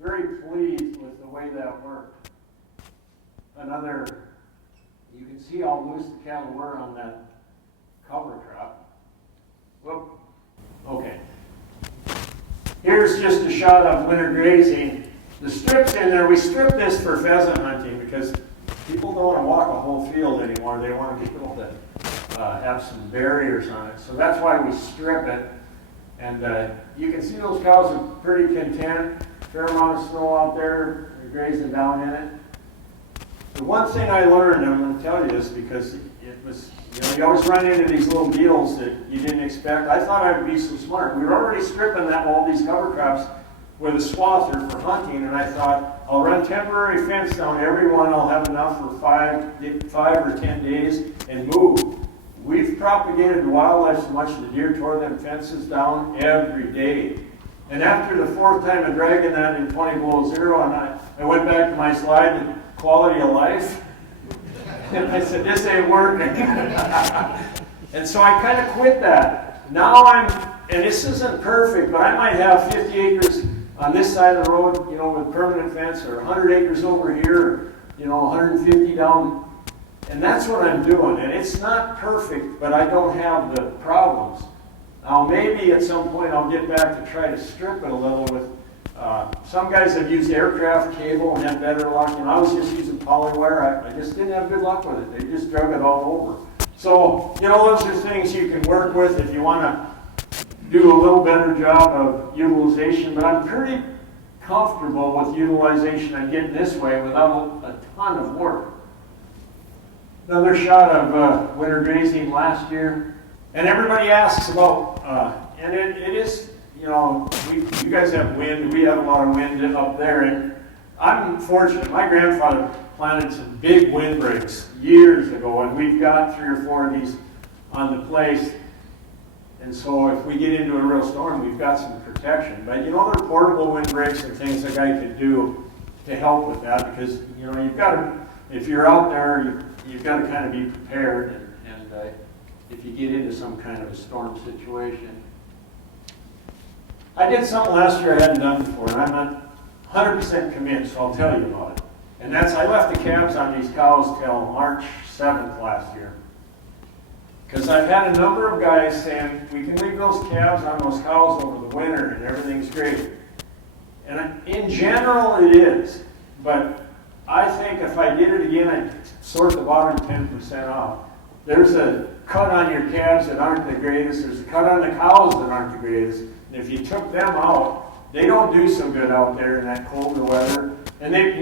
very pleased with the way that worked. You can see how loose the cattle were on that cover crop. Whoop. Okay. Here's just a shot of winter grazing. The strips in there, we strip this for pheasant hunting because people don't want to walk a whole field anymore. They want to be able to have some barriers on it. So that's why we strip it. And you can see those cows are pretty content. Fair amount of snow out there. They're grazing down in it. The one thing I learned, I'm going to tell you this because it was, you always run into these little deals that you didn't expect. I thought I'd be so smart. We were already stripping all these cover crops with a swather for hunting, and I thought, I'll run temporary fence down every one. I'll have enough for 5 or 10 days and move. We've propagated the wildlife so much the deer tore them fences down every day. And after the 4th time of dragging that in 20 below zero, and I went back to my slide, quality of life. And I said, this ain't working. And so I kind of quit that. Now and this isn't perfect, but I might have 50 acres on this side of the road, with permanent fence, or 100 acres over here, or 150 down. And that's what I'm doing. And it's not perfect, but I don't have the problems. Now maybe at some point I'll get back to try to strip it a little with, some guys have used aircraft cable and had better luck. I was just using polywire. I just didn't have good luck with it. They just drug it all over. So, those are things you can work with if you want to do a little better job of utilization. But I'm pretty comfortable with utilization I'm getting this way without a ton of work. Another shot of winter grazing last year. And everybody asks about, and it is, you guys have wind, we have a lot of wind up there, and I'm fortunate. My grandfather planted some big windbreaks years ago, and we've got 3 or 4 of these on the place. And so if we get into a real storm, we've got some protection. But there are portable windbreaks and things a guy could do to help with that, because you've got to, if you're out there, you've got to kind of be prepared, and if you get into some kind of a storm situation. I did something last year I hadn't done before, and I'm not 100% convinced, so I'll tell you about it. And that's, I left the calves on these cows till March 7th last year. Because I've had a number of guys saying, we can leave those calves on those cows over the winter and everything's great. And in general it is, but I think if I did it again, I'd sort the bottom 10% off. There's a cut on your calves that aren't the greatest, there's a cut on the cows that aren't the greatest, and if you took them out, they don't do so good out there in that colder weather, and they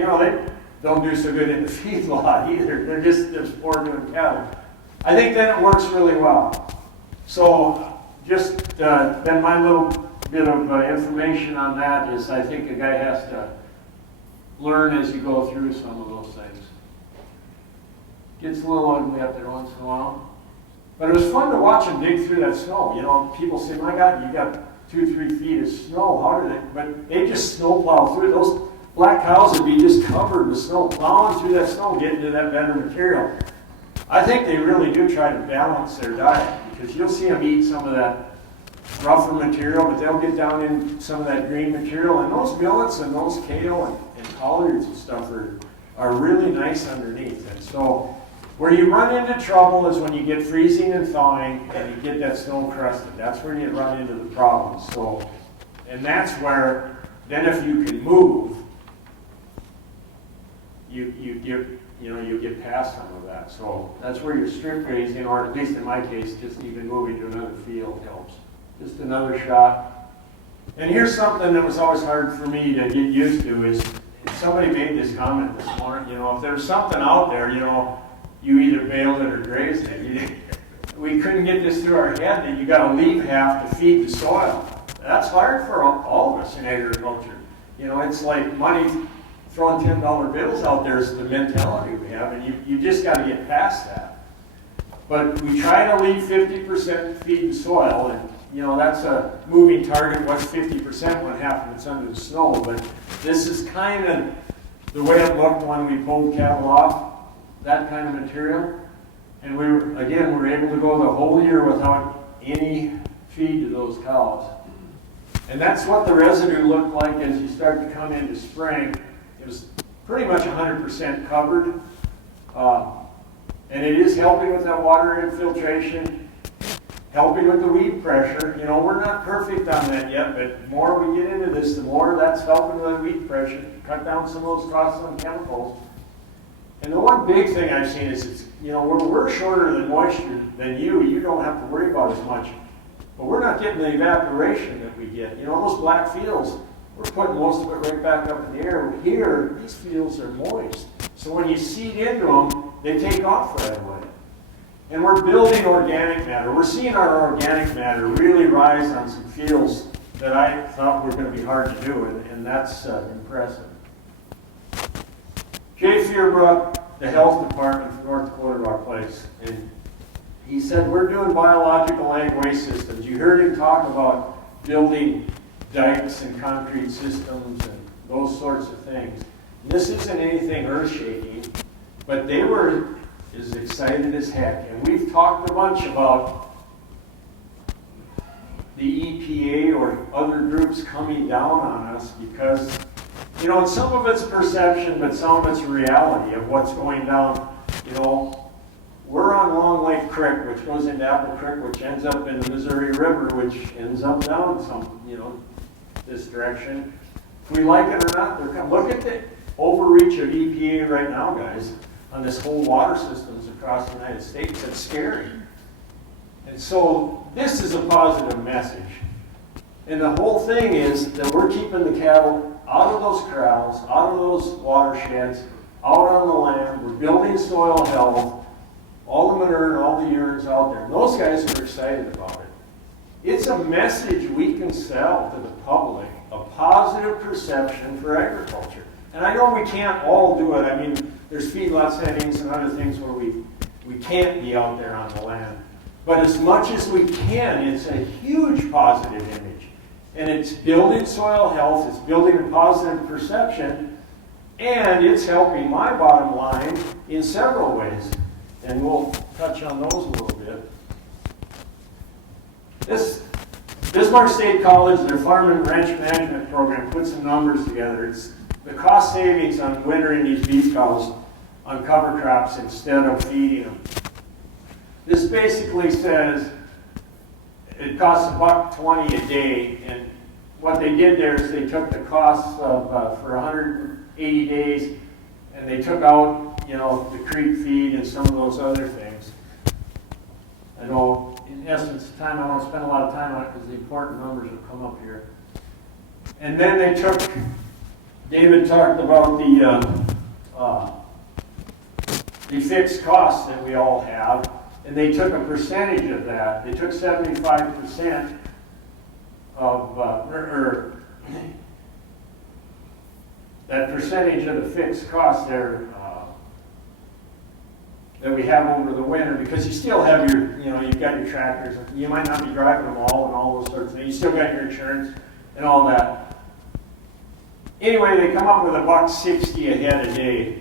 don't do so good in the feedlot either. They're just poor doing cattle. I think then it works really well. So just then my little bit of information on that is I think a guy has to learn as you go through some of those things. Gets a little ugly up there once in a while. But it was fun to watch them dig through that snow. You know, people say, my God, you got 2-3 feet of snow. How did they? But they just snow plow through. Those black cows would be just covered with snow, plowing through that snow, getting to that better material. I think they really do try to balance their diet, because you'll see them eat some of that rougher material, but they'll get down in some of that green material, and those millets and those kale and collards and stuff are really nice underneath. And so where you run into trouble is when you get freezing and thawing and you get that snow crusted. That's where you run into the problems. So, and that's where, then if you can move, you get past some of that. So that's where your strip grazing, or at least in my case, just even moving to another field helps. Just another shot. And here's something that was always hard for me to get used to is, somebody made this comment this morning, if there's something out there, you either baled it or grazed it. We couldn't get this through our head that you got to leave half to feed the soil. That's hard for all of us in agriculture. It's like money, throwing $10 bills out there is the mentality we have, and you just got to get past that. But we try to leave 50% to feed the soil, and that's a moving target. What's 50% when half of it's under the snow? But this is kind of the way it looked when we pulled cattle off, that kind of material. And we were able to go the whole year without any feed to those cows. And that's what the residue looked like as you start to come into spring. It was pretty much 100% covered. And it is helping with that water infiltration, helping with the weed pressure. We're not perfect on that yet, but the more we get into this, the more that's helping with the weed pressure, cut down some of those costs on chemicals. And the one big thing I've seen is, we're shorter than moisture than you don't have to worry about as much. But we're not getting the evaporation that we get. Those black fields, we're putting most of it right back up in the air. Here, these fields are moist. So when you seed into them, they take off right away. And we're building organic matter. We're seeing our organic matter really rise on some fields that I thought were going to be hard to do, and that's impressive. Jay Fear brought the health department from North Dakota to our place, and he said, we're doing biological ag waste systems. You heard him talk about building dikes and concrete systems and those sorts of things. This isn't anything earth-shaking, but they were as excited as heck. And we've talked a bunch about the EPA or other groups coming down on us because, and some of it's perception, but some of it's reality of what's going down. We're on Long Lake Creek, which goes into Apple Creek, which ends up in the Missouri River, which ends up down this direction. If we like it or not, look at the overreach of EPA right now, guys, on this whole water systems across the United States. It's scary. And so this is a positive message. And the whole thing is that we're keeping the cattle out of those corrals, out of those watersheds, out on the land. We're building soil health, all the manure and all the urine's out there. And those guys are excited about it. It's a message we can sell to the public, a positive perception for agriculture. And I know we can't all do it. I mean, there's feedlot settings and other things where we can't be out there on the land. But as much as we can, it's a huge positive image. And it's building soil health, it's building a positive perception, and it's helping my bottom line in several ways. And we'll touch on those a little bit. This Bismarck State College, their Farm and Ranch Management program, put some numbers together. It's the cost savings on wintering these beef cows on cover crops instead of feeding them. This basically says it costs $1.20 a day, and what they did there is they took the costs of for 180 days, and they took out, the creep feed and some of those other things. I know, in essence, I won't spend a lot of time on it because the important numbers will come up here. And then they took, David talked about the fixed costs that we all have, and they took a percentage of that. They took 75% of, that percentage of the fixed costs there that we have over the winter, because you still have your, you've got your tractors. You might not be driving them all and all those sorts of things. You still got your insurance and all that. Anyway, they come up with $1.60 a head a day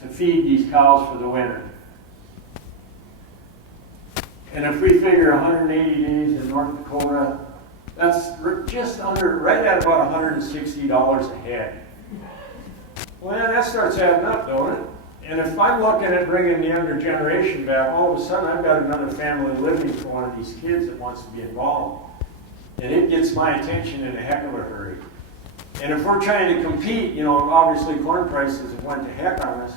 to feed these cows for the winter. And if we figure 180 days in North Dakota, that's just under, right at about $160 a head. Well, that starts adding up, don't it? And if I'm looking at bringing the younger generation back, all of a sudden I've got another family living for one of these kids that wants to be involved. And it gets my attention in a heck of a hurry. And if we're trying to compete, obviously corn prices have went to heck on us.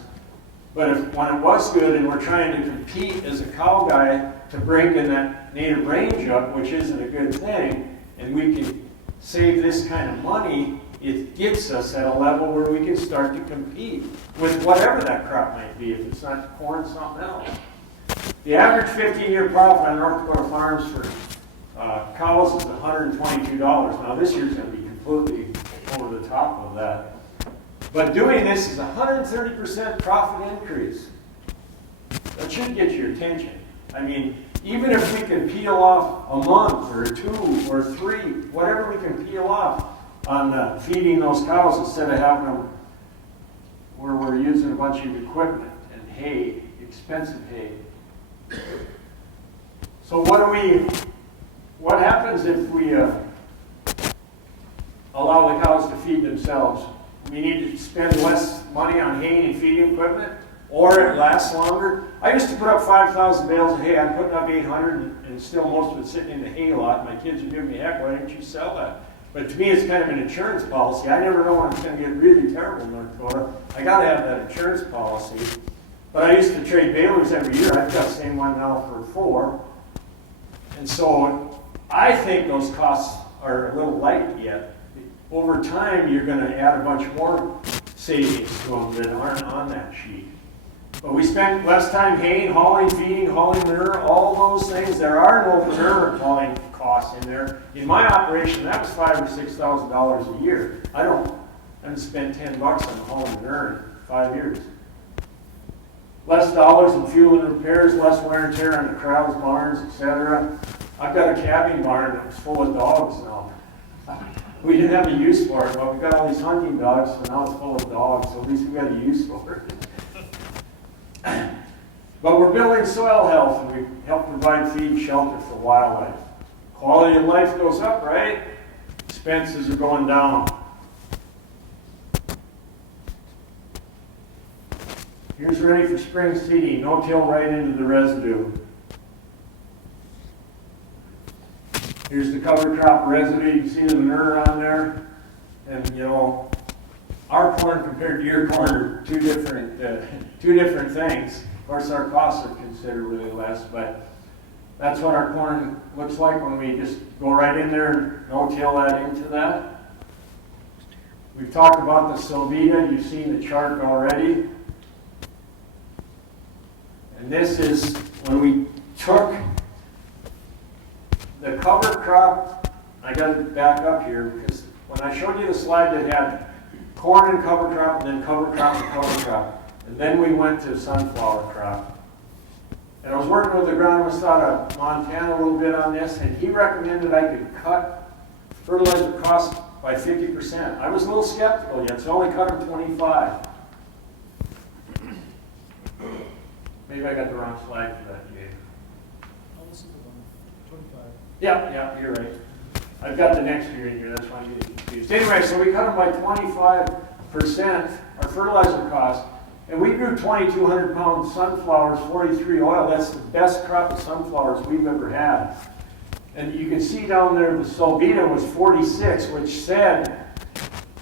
But when it was good and we're trying to compete as a cow guy to bring in that native range up, which isn't a good thing, and we can save this kind of money, it gets us at a level where we can start to compete with whatever that crop might be. If it's not corn, something else. The average 15-year profit on North Dakota farms for cows is $122. Now this year's going to be completely over the top of that. But doing this is a 130% profit increase. That should get your attention. I mean, even if we can peel off a month or 2 or 3, whatever we can peel off on feeding those cows instead of having them where we're using a bunch of equipment and hay, expensive hay. So what happens if we allow the cows to feed themselves? We need to spend less money on hay and feeding equipment, or it lasts longer. I used to put up 5,000 bales of hay. I'm putting up 800, and still most of it's sitting in the hay lot. My kids are giving me heck, why didn't you sell that? But to me, it's kind of an insurance policy. I never know when it's going to get really terrible in North Dakota. I got to have that insurance policy. But I used to trade balers every year. I've got the same one now for 4. And so I think those costs are a little light yet. Over time, you're going to add a bunch more savings to them that aren't on that sheet. But we spend less time haying, hauling, feeding, hauling manure, all those things. There are no manure hauling costs in there. In my operation, that was $5,000 or $6,000 a year. I haven't spent $10 on hauling manure in 5 years. Less dollars in fuel and repairs, less wear and tear on the corrals, barns, etc. I've got a calving barn that was full of dogs now. We didn't have a use for it. Well, we've got all these hunting dogs, so now it's full of dogs, so at least we got a use for it. But we're building soil health, and we help provide feed and shelter for wildlife. Quality of life goes up, right? Expenses are going down. Here's ready for spring seeding. No-till right into the residue. Here's the cover crop residue. You can see the manure on there. And, our corn compared to your corn are two different things. Of course, our costs are considerably less, but that's what our corn looks like when we just go right in there, no-till that into that. We've talked about the Sylvita. You've seen the chart already. And this is when we took the cover crop. I got to back up here because when I showed you the slide that had corn and cover crop, and then cover crop and cover crop, and then we went to sunflower crop. And I was working with the agronomist out of Montana a little bit on this, and he recommended I could cut fertilizer costs by 50%. I was a little skeptical yet, so I only cut them 25. Maybe I got the wrong slide for that, Gabe. Oh, this is the one. 25. Yeah, you're right. I've got the next year in here, that's why I'm getting confused. Anyway, so we cut them by 25%, our fertilizer cost, And we grew 2,200 pound sunflowers, 43 oil. That's the best crop of sunflowers we've ever had. And you can see down there the Solbita was 46, which said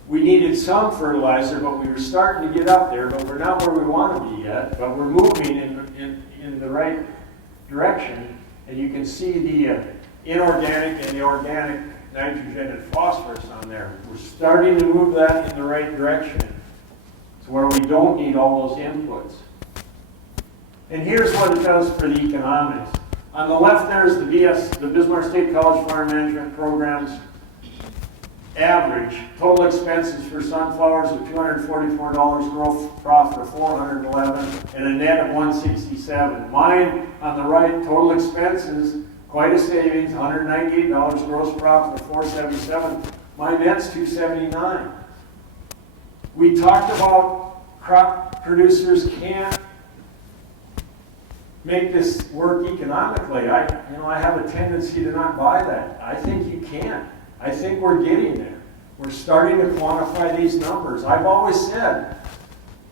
we needed some fertilizer, but we were starting to get up there, but we're not where we want to be yet. But we're moving in the right direction. And you can see the inorganic and the organic nitrogen and phosphorus on there. We're starting to move that in the right direction to where we don't need all those inputs. And here's what it does for the economics. On the left there is the Bismarck State College Farm Management Program's average total expenses for sunflowers of $244, gross profit of $411, and a net of $167. Mine on the right, total expenses, quite a savings, $198, gross profit of $477. My net's $279. We talked about crop producers can't make this work economically. I have a tendency to not buy that. I think you can. I think we're getting there. We're starting to quantify these numbers. I've always said,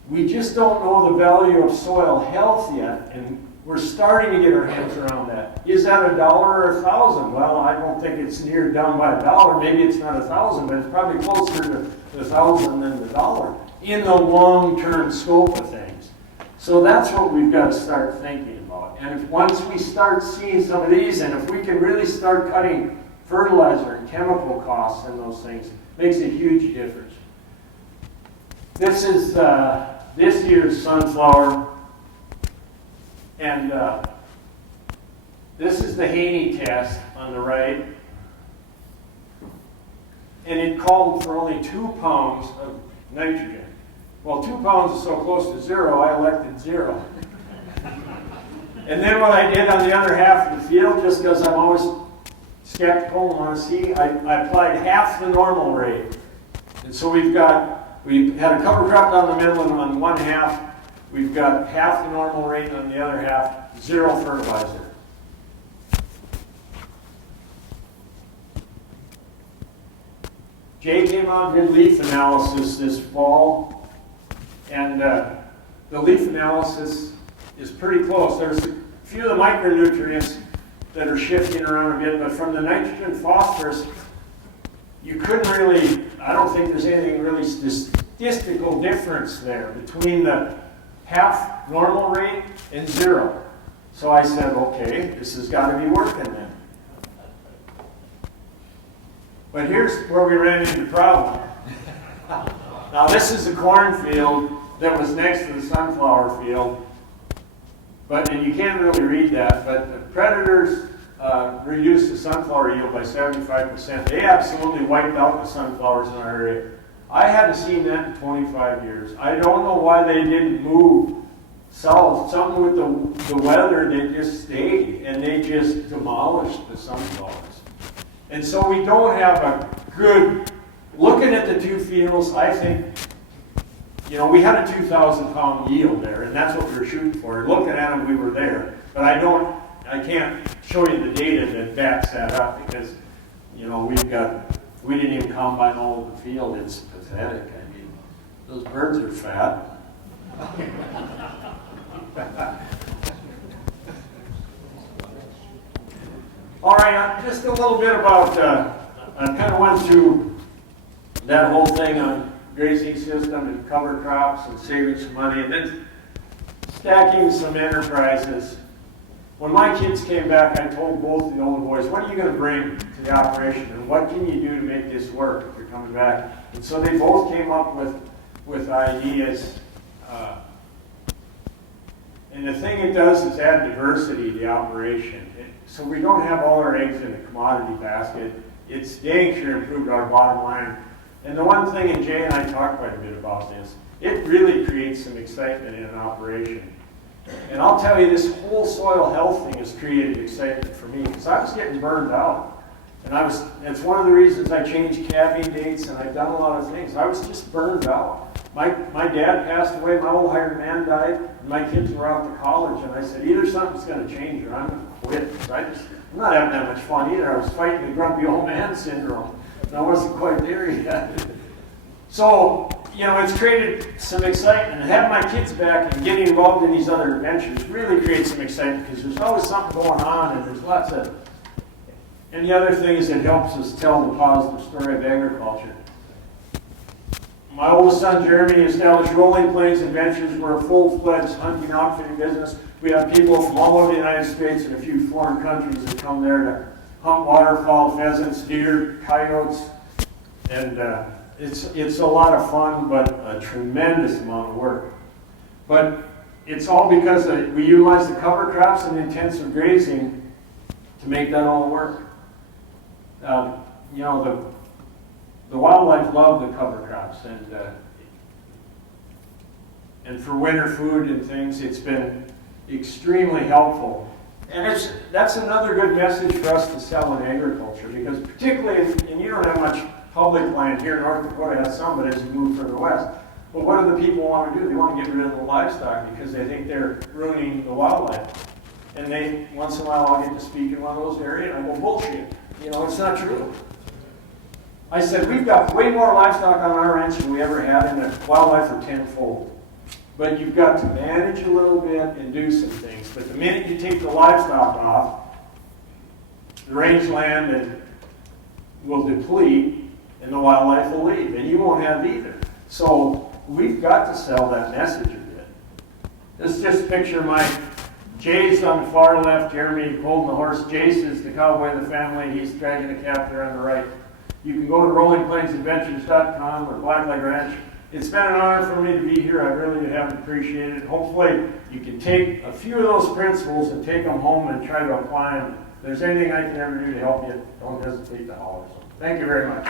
we just don't know the value of soil health yet, and we're starting to get our hands around that. Is that $1 or 1,000? Well, I don't think it's near down by $1. Maybe it's not 1,000, but it's probably closer to 1,000 than the $1 in the long-term scope of things. So that's what we've got to start thinking about. And if once we start seeing some of these, and if we can really start cutting fertilizer and chemical costs and those things, makes a huge difference. This is this year's sunflower, and this is the Haney test on the right, and it called for only 2 pounds of nitrogen. Well, 2 pounds is so close to 0, I elected 0. And then what I did on the other half of the field, just because I'm always skeptical and want to see, I applied half the normal rate. And so we had a cover crop down the middle, and on one half, we've got half the normal rate, and on the other half, 0 fertilizer. Jay came out and did leaf analysis this fall, and the leaf analysis is pretty close. There's a few of the micronutrients that are shifting around a bit, but from the nitrogen phosphorus, you couldn't really, I don't think there's anything really statistical difference there between the half normal rate and 0. So I said, okay, this has got to be working then. But here's where we ran into the problem. Now this is a cornfield that was next to the sunflower field, and you can't really read that, but the predators reduced the sunflower yield by 75%. They absolutely wiped out the sunflowers in our area. I hadn't seen that in 25 years. I don't know why they didn't move south. Something with the weather, they just stayed, and they just demolished the sunflowers. And so we don't have a good, looking at the 2 fields, I think, we had a 2,000 pound yield there, and that's what we were shooting for. Looking at them, we were there. But I can't show you the data that backs that up because, we didn't even combine all of the field. It's pathetic. I mean, those birds are fat. All right, just a little bit about, I kind of went through that whole thing on grazing system and cover crops and saving some money, and then stacking some enterprises. When my kids came back, I told both of the older boys, what are you going to bring to the operation, and what can you do to make this work if you're coming back? And so they both came up with ideas. And the thing it does is add diversity to the operation. So we don't have all our eggs in the commodity basket. It's dang sure improved our bottom line. And the one thing, and Jay and I talked quite a bit about this, it really creates some excitement in an operation. And I'll tell you, this whole soil health thing has created excitement for me because I was getting burned out. And it's one of the reasons I changed calving dates, and I've done a lot of things. I was just burned out. My dad passed away, my old hired man died, and my kids were out to college, and I said, either something's going to change or I'm going to quit. So I'm not having that much fun either. I was fighting the grumpy old man syndrome, and I wasn't quite there yet. So you know, it's created some excitement. And having my kids back and getting involved in these other adventures really creates some excitement because there's always something going on and there's lots of. And the other thing is it helps us tell the positive story of agriculture. My oldest son Jeremy established Rolling Plains Adventures. We're a full-fledged hunting outfitting business. We have people from all over the United States and a few foreign countries that come there to hunt waterfowl, pheasants, deer, coyotes, and it's a lot of fun, but a tremendous amount of work. But it's all because we utilize the cover crops and intensive grazing to make that all work. You know, the wildlife love the cover crops, and for winter food and things, it's been extremely helpful. And that's another good message for us to sell in agriculture, because particularly, and you don't have much public land here, North Dakota has some, but as you move further west, well, what do the people want to do? They want to get rid of the livestock because they think they're ruining the wildlife. And once in a while, I'll get to speak in one of those areas, and I go, bullshit. You know, it's not true. I said, we've got way more livestock on our ranch than we ever had, and the wildlife are tenfold. But you've got to manage a little bit and do some things. But the minute you take the livestock off, the rangeland will deplete, and the wildlife will leave, and you won't have either. So we've got to sell that message a bit. This is just a picture of my Jay's on the far left, Jeremy holding the horse. Jace is the cowboy of the family. He's dragging the calf there on the right. You can go to rollingplainsadventures.com or Blackleg Ranch. It's been an honor for me to be here. I really have appreciated it. Hopefully you can take a few of those principles and take them home and try to apply them. If there's anything I can ever do to help you, don't hesitate to holler. So, thank you very much.